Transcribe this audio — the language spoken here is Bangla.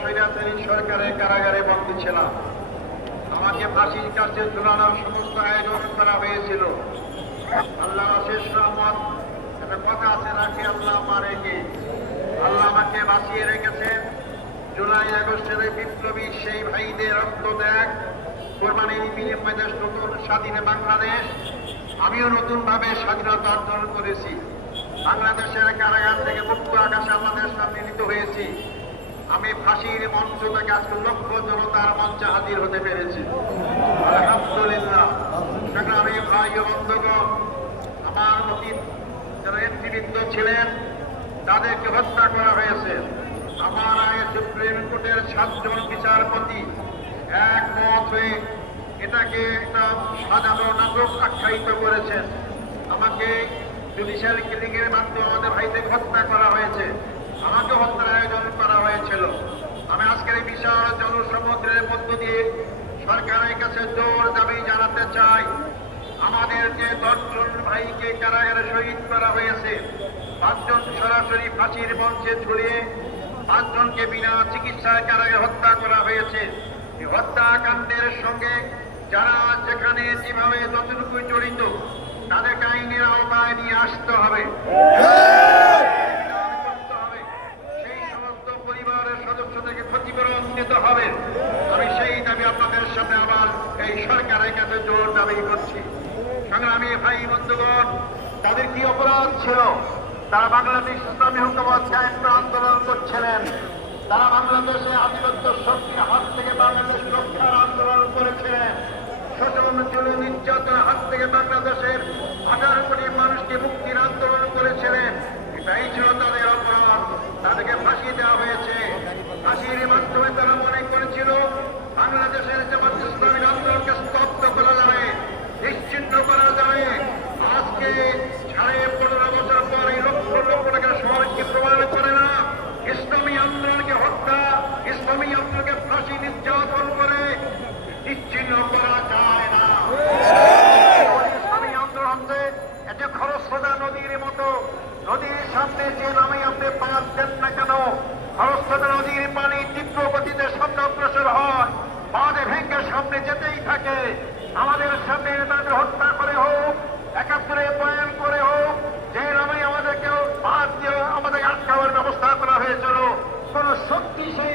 স্বৈরাচারী সরকারের কারাগারে বন্দী ছিলাম। আমাকে ফাঁসির কাছে ঝুলানোর সমস্ত আয়োজন করা হয়েছিল। আল্লাহ শেষ রহমত, একটা কথা আছে, রাখি আল্লাহ মারেকে আল্লাহ আমাকে বাঁচিয়ে রেখেছেন জুলাই আগস্টের বিপ্লবী সেই ভাইদের রক্ত দেখ কোরবানির বিনিময় দেশ নতুন স্বাধীনে বাংলাদেশ, আমিও নতুনভাবে স্বাধীনতা অর্জন করেছি। বাংলাদেশের কারাগার থেকে মুক্ত আকাশে আমাদের সামনে নিত হয়েছি। আমি ফাঁসির মঞ্চ থেকে আজকে লক্ষ জনতার মঞ্চে হাজির হতে পেরেছি। আমার যারা ছিলেন, তাদেরকে হত্যা করা হয়েছে। আমার কোর্টের বিচারপতি একমত হয়ে এটাকে একটা সাজানো আখ্যায়িত করেছেন। আমাকে জুডিশিয়াল কিলিং এর মাধ্যমে আমাদের ভাইদের হত্যা করা হয়েছে আমাকে হত্যার আয়োজন করা হয়েছিল আমি আজকের এই বিশাল জনসমুদ্রের মধ্য দিয়ে সরকারের কাছে জোর দাবি জানাতে চাই। আমাদের যে দশজন ভাইকে কারাগারে শহীদ করা হয়েছে, পাঁচজন সরাসরি ফাঁসির মঞ্চে ঝুলিয়ে পাঁচজনকে বিনা চিকিৎসায় কারাগারে হত্যা করা হয়েছে। হত্যাকাণ্ডের সঙ্গে যারা যেখানে যেভাবে যতটুকু জড়িত, তাদেরকে আইনের আওতায় নিয়ে আসতে হবে করতে হবে। সেই সমস্ত পরিবারের সদস্যদেরকে ক্ষতিপূরণ দিতে হবে আমি সেই দাবি আপনাদের সামনে আবার এই সরকারের কাছে জোর দাবি করছি। সংগ্রামী ভাই, বন্ধুগণ, তাদের কি অপরাধ ছিল? তারা বাংলাদেশ ইসলামী হুকুমত আন্দোলন করছিলেন। তারা বাংলাদেশে আধিপত্য শক্তির এতে খরস্রোদা সামনে যেতেই থাকে। আমাদের সামনে নেতাদের হত্যা করে হোক, একাত্তরে বয়ান করে হোক, যে নামে আমাদেরকে বাদ দিয়ে আমাদের আটকাবার ব্যবস্থা করা হয়েছিল। কোন শক্তি সেই